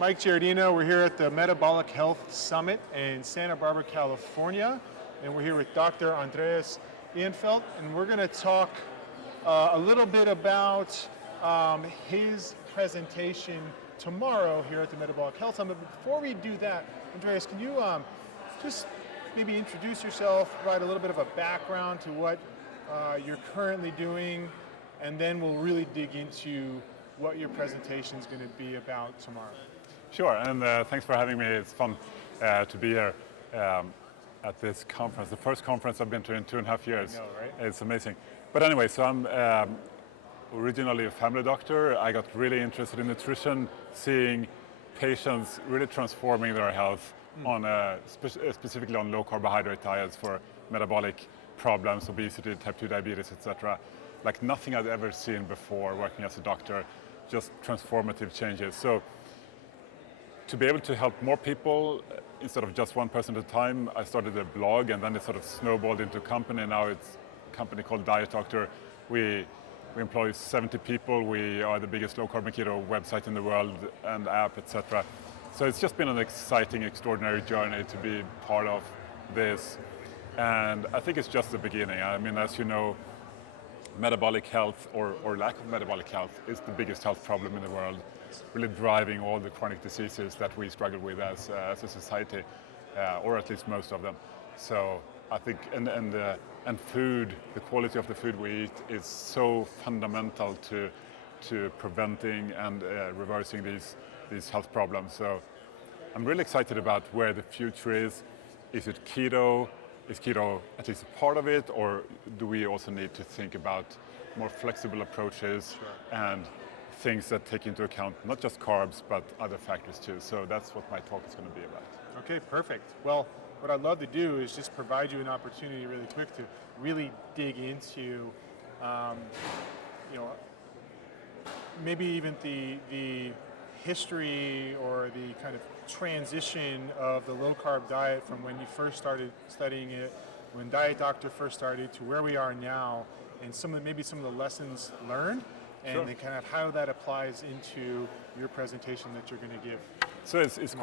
Mike Giardino. We're here at the Metabolic Health Summit in Santa Barbara, California, and we're here with Dr. Andreas Eenfeldt, and we're going to talk a little bit about his presentation tomorrow here at the Metabolic Health Summit. But before we do that, Andreas, can you just maybe introduce yourself, provide a little bit of a background to what you're currently doing, and then we'll really dig into what your presentation is going to be about tomorrow. Sure, and thanks for having me. It's fun to be here at this conference. The first conference I've been to in 2.5 years. I know, right? It's amazing. But anyway, so I'm originally a family doctor. I got really interested in nutrition, seeing patients really transforming their health on specifically on low-carbohydrate diets for metabolic problems, obesity, type 2 diabetes, etc. Like nothing I'd ever seen before working as a doctor, just transformative changes. So to be able to help more people instead of just one person at a time, I started a blog, and then it sort of snowballed into a company. Now it's a company called Diet Doctor. We employ 70 people. We are the biggest low-carb and keto website in the world and app, etc. So it's just been an exciting, extraordinary journey to be part of this. And I think it's just the beginning. I mean, as you know, metabolic health or lack of metabolic health is the biggest health problem in the world, really driving all the chronic diseases that we struggle with as a society, or at least most of them. So I think, and food, the quality of the food we eat is so fundamental to preventing and reversing these health problems. So I'm really excited about where the future is. Is it keto? Is keto at least a part of it, or do we also need to think about more flexible approaches and things that take into account not just carbs, but other factors too? So that's what my talk is going to be about. Okay, perfect. Well, what I'd love to do is just provide you an opportunity really quick to really dig into, maybe even the history or the kind of transition of the low-carb diet from when you first started studying it, when Diet Doctor first started, to where we are now, and maybe some of the lessons learned, and then kind of how that applies into your presentation that you're going to give. So it's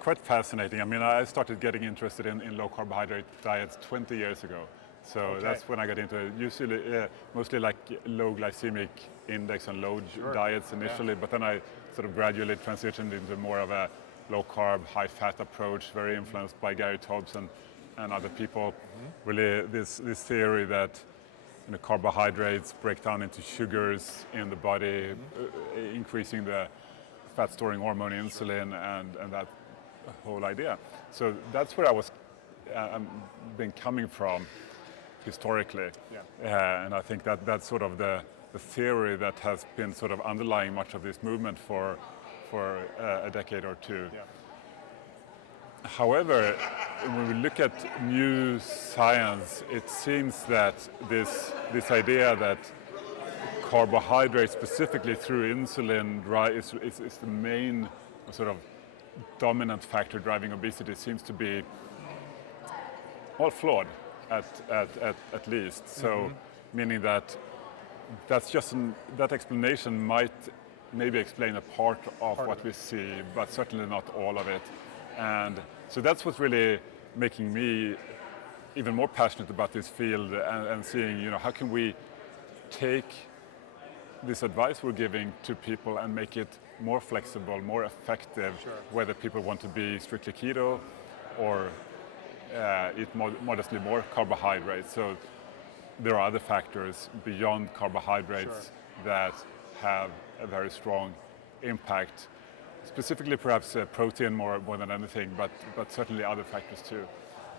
quite fascinating. I mean, I started getting interested in low-carbohydrate diets 20 years ago. So that's when I got into it. Usually, mostly like low glycemic index and low diets initially, but then I sort of gradually transitioned into more of a low-carb, high-fat approach, very influenced by Gary Taubes and other people. Really, this theory that carbohydrates break down into sugars in the body, increasing the fat-storing hormone insulin, and that whole idea. So that's where I've been coming from historically, and I think that's sort of the theory that has been sort of underlying much of this movement for a decade or two. However, when we look at new science, it seems that this idea that carbohydrates, specifically through insulin, is the main sort of dominant factor driving obesity, seems to be all flawed at least. So, meaning that that explanation might maybe explain a part of what we see, but certainly not all of it. And so that's what's really making me even more passionate about this field and seeing, how can we take this advice we're giving to people and make it more flexible, more effective, whether people want to be strictly keto or eat modestly more carbohydrates. So there are other factors beyond carbohydrates that have a very strong impact, specifically perhaps protein more than anything, but certainly other factors too.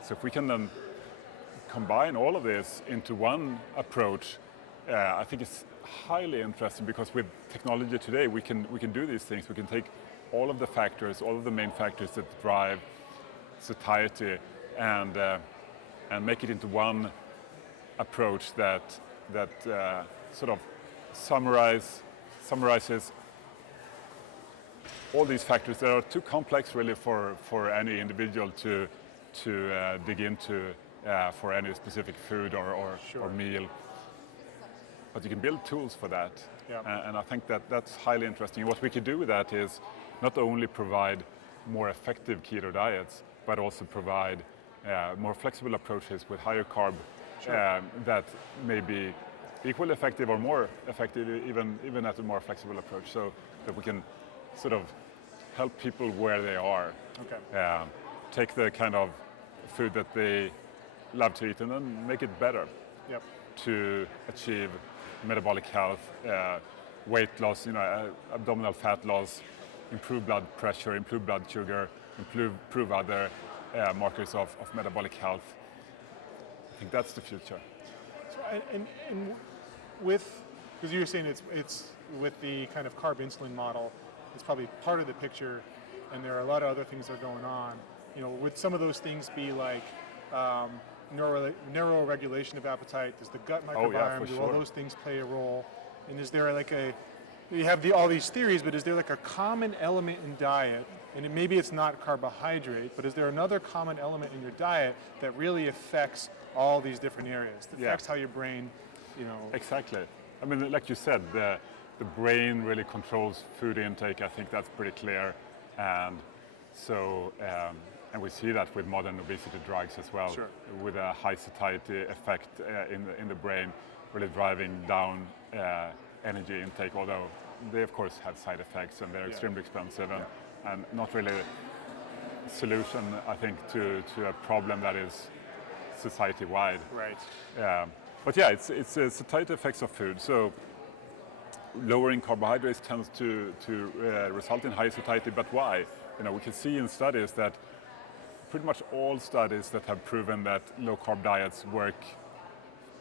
So if we can then combine all of this into one approach, I think it's highly interesting, because with technology today we can do these things. We can take all of the factors, all of the main factors that drive satiety, and make it into one approach that sort of summarizes all these factors that are too complex really for any individual to dig into for any specific food or meal. but you can build tools for that. Yeah. And I think that that's highly interesting. What we could do with that is not only provide more effective keto diets, but also provide more flexible approaches with higher carb that may be equally effective or more effective even at a more flexible approach, so that we can sort of help people where they are. Okay. Take the kind of food that they love to eat and then make it better Yep. to achieve metabolic health, weight loss, abdominal fat loss, improve blood pressure, improve blood sugar, improve other markers of metabolic health. I think that's the future. So, and with, because you were saying it's with the kind of carb insulin model, it's probably part of the picture, and there are a lot of other things that are going on. Would some of those things be like neuroregulation of appetite? Does the gut microbiome, do all those things play a role? And is there like you have all these theories, but is there like a common element in diet? And maybe it's not carbohydrate, but is there another common element in your diet that really affects all these different areas? That affects how your brain, Exactly. I mean, like you said, the brain really controls food intake. I think that's pretty clear. And so, and we see that with modern obesity drugs as well, with a high satiety effect in the brain, really driving down energy intake, although they of course have side effects and they're extremely expensive and not really a solution, I think, to a problem that is society-wide. Right. But yeah, it's satiety effects of food. So lowering carbohydrates tends to result in higher satiety, but why? We can see in studies that pretty much all studies that have proven that low-carb diets work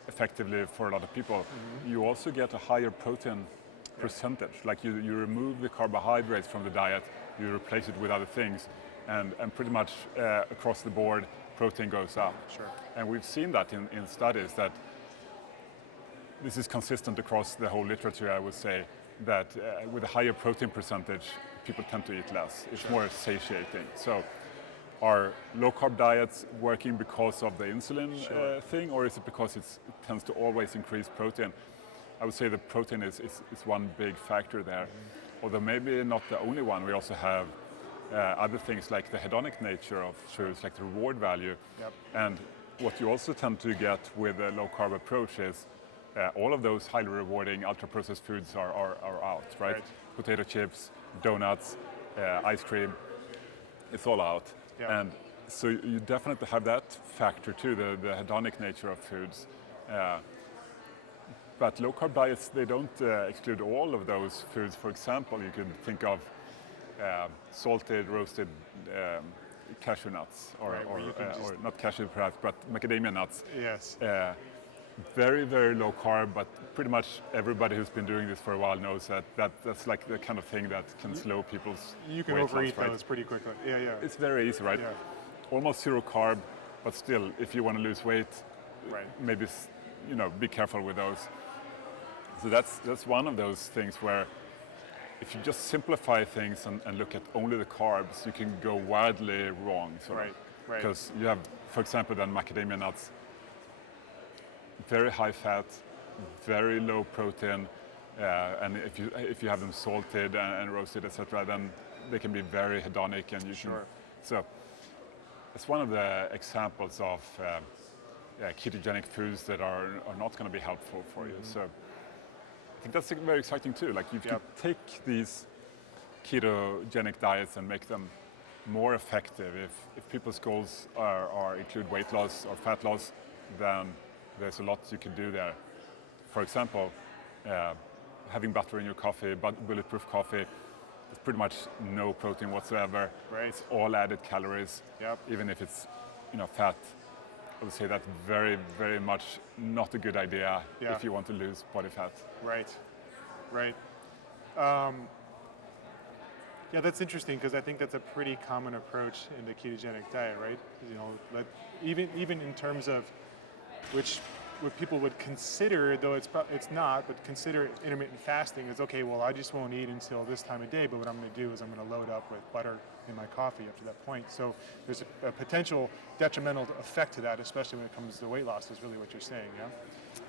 effectively for a lot of people, you also get a higher protein percentage. Like you remove the carbohydrates from the diet, you replace it with other things, and pretty much across the board, protein goes up. Sure. And we've seen that in studies that this is consistent across the whole literature, I would say, that with a higher protein percentage, people tend to eat less. It's more satiating. So are low-carb diets working because of the insulin thing, or is it because it tends to always increase protein? I would say the protein is one big factor there, although maybe not the only one. We also have other things like the hedonic nature of foods, like the reward value. Yep. And what you also tend to get with a low-carb approach is all of those highly rewarding ultra-processed foods are out, right? Potato chips, donuts, ice cream, it's all out. Yeah. And so you definitely have that factor too, the hedonic nature of foods. But low-carb diets, they don't exclude all of those foods. For example, you could think of salted, roasted cashew nuts, or not cashew perhaps, but macadamia nuts. Yes. Very, very low carb, but pretty much everybody who's been doing this for a while knows that's like the kind of thing that can slow people's You can weight overeat loss, right? those pretty quickly. Yeah. It's very easy, right? Yeah. Almost zero carb, but still, if you want to lose weight, Right. maybe be careful with those. So that's one of those things where if you just simplify things and look at only the carbs, you can go wildly wrong. Right. Because you have, for example, then macadamia nuts, very high fat, very low protein, and if you have them salted and roasted, etc., then they can be very hedonic, and you can. So it's one of the examples of ketogenic foods that are not going to be helpful for you. So I think that's very exciting too. Like you take these ketogenic diets and make them more effective. If people's goals are include weight loss or fat loss, then there's a lot you can do there. For example, having butter in your coffee, bulletproof coffee, it's pretty much no protein whatsoever. Right. It's all added calories, even if it's fat. I would say that's very, very much not a good idea if you want to lose body fat. Right. Yeah, that's interesting because I think that's a pretty common approach in the ketogenic diet, right? Even in terms of which what people would consider, though it's not, but consider intermittent fasting is, okay, well, I just won't eat until this time of day, but what I'm going to do is I'm going to load up with butter in my coffee up to that point. So there's a potential detrimental effect to that, especially when it comes to weight loss, is really what you're saying, yeah?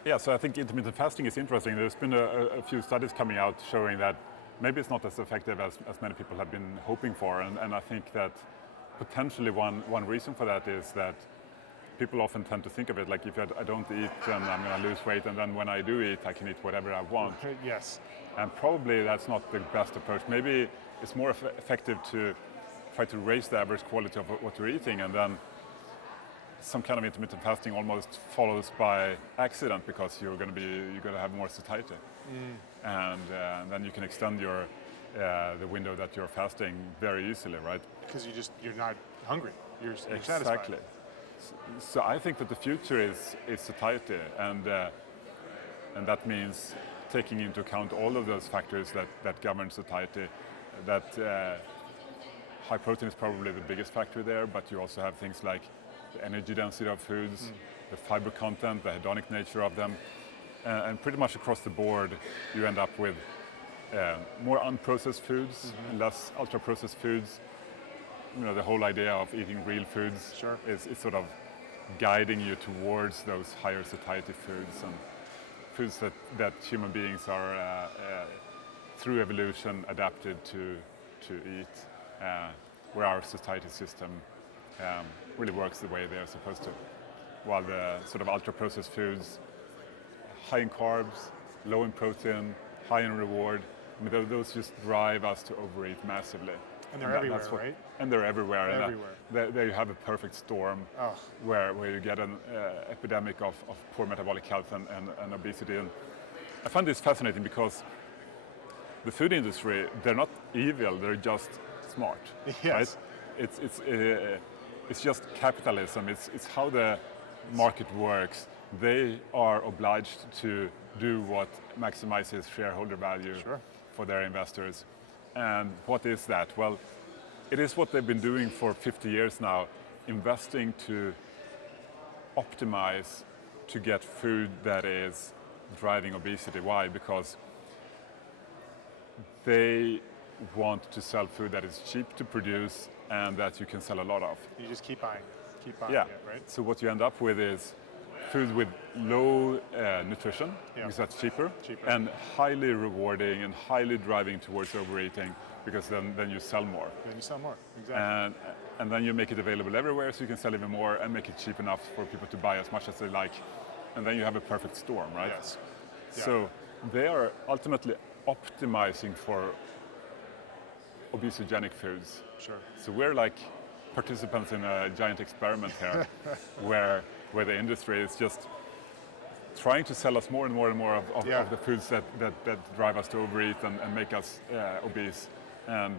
Yeah, so I think intermittent fasting is interesting. There's been a few studies coming out showing that maybe it's not as effective as many people have been hoping for, and I think that potentially one reason for that is that people often tend to think of it like, if I don't eat, then I'm going to lose weight, and then when I do eat, I can eat whatever I want. Yes. And probably that's not the best approach. Maybe it's more effective to try to raise the average quality of what you're eating, and then some kind of intermittent fasting almost follows by accident, because you're going to have more satiety, and then you can extend your the window that you're fasting very easily, right? Because you're not hungry. You're Exactly. satisfied. So I think that the future is satiety, and that means taking into account all of those factors that govern satiety. That high protein is probably the biggest factor there, but you also have things like the energy density of foods, the fiber content, the hedonic nature of them, and pretty much across the board you end up with more unprocessed foods, less ultra-processed foods. You know, the whole idea of eating real foods is sort of guiding you towards those higher satiety foods, and foods that human beings are through evolution adapted to eat, where our satiety system really works the way they're supposed to. While the sort of ultra-processed foods, high in carbs, low in protein, high in reward, I mean, those just drive us to overeat massively. And they're everywhere, right? And they're everywhere. Everywhere. And there you have a perfect storm where you get an epidemic of poor metabolic health and obesity. And I find this fascinating because the food industry, they're not evil, they're just smart. Yes. Right? It's just capitalism. It's how the market works. They are obliged to do what maximizes shareholder value for their investors. And what is that? Well, it is what they've been doing for 50 years now, investing to optimize to get food that is driving obesity. Why? Because they want to sell food that is cheap to produce and that you can sell a lot of. You just keep buying Yeah. it, right? So what you end up with is food with low nutrition, because that's cheaper, and highly rewarding and highly driving towards overeating, because then you sell more. Then you sell more, exactly. And then you make it available everywhere, so you can sell even more and make it cheap enough for people to buy as much as they like. And then you have a perfect storm, right? Yes. Yeah. So they are ultimately optimizing for obesogenic foods. Sure. So we're like participants in a giant experiment here, where the industry is just trying to sell us more and more and more of the foods that drive us to overeat and make us obese. And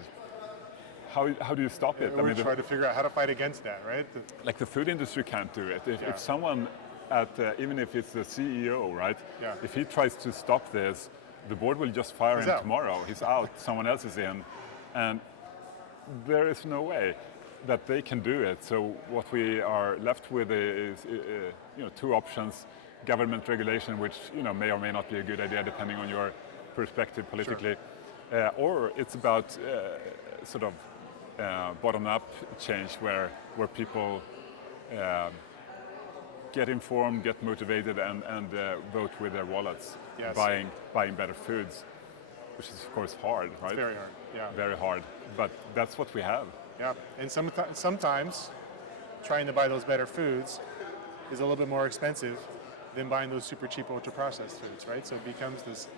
how do you stop it? We're trying to figure out how to fight against that, right? Like the food industry can't do it. If someone even if it's the CEO, right? Yeah. If he tries to stop this, the board will just fire him tomorrow. He's out, someone else is in. And there is no way that they can do it. So what we are left with is two options: government regulation, which may or may not be a good idea depending on your perspective politically, or it's about sort of bottom-up change where people get informed, get motivated, and vote with their wallets, buying better foods, which is of course hard, right? It's very hard. Yeah. Very hard, but that's what we have. Yeah, and sometimes trying to buy those better foods is a little bit more expensive than buying those super cheap ultra-processed foods, right? So it becomes this,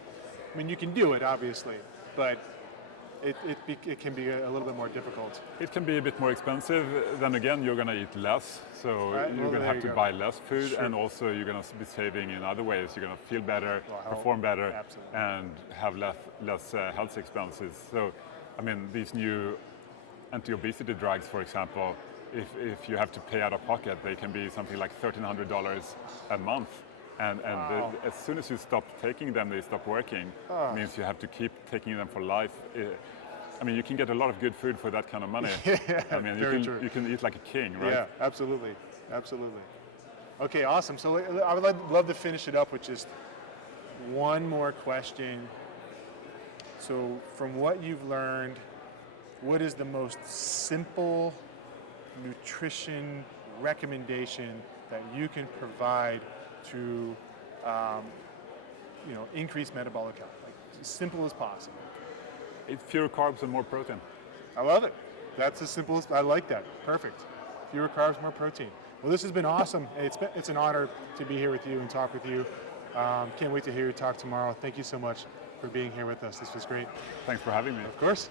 I mean, you can do it, obviously, but it can be a little bit more difficult. It can be a bit more expensive. Then again, you're going to eat less, so you're going to have to buy less food, and also you're going to be saving in other ways. You're going to feel better, perform better, and have less health expenses. So, I mean, these new anti-obesity drugs, for example, if you have to pay out of pocket, they can be something like $1,300 a month. And as soon as you stop taking them, they stop working. It means you have to keep taking them for life. I mean, you can get a lot of good food for that kind of money. I mean, you can eat like a king, right? Yeah, absolutely, absolutely. Okay, awesome. So I would love to finish it up with just one more question. So from what you've learned, what is the most simple nutrition recommendation that you can provide to increase metabolic health? Like as simple as possible. Eat fewer carbs and more protein. I love it. That's as simple as, I like that. Perfect. Fewer carbs, more protein. Well, this has been awesome. It's an honor to be here with you and talk with you. Can't wait to hear you talk tomorrow. Thank you so much for being here with us. This was great. Thanks for having me. Of course.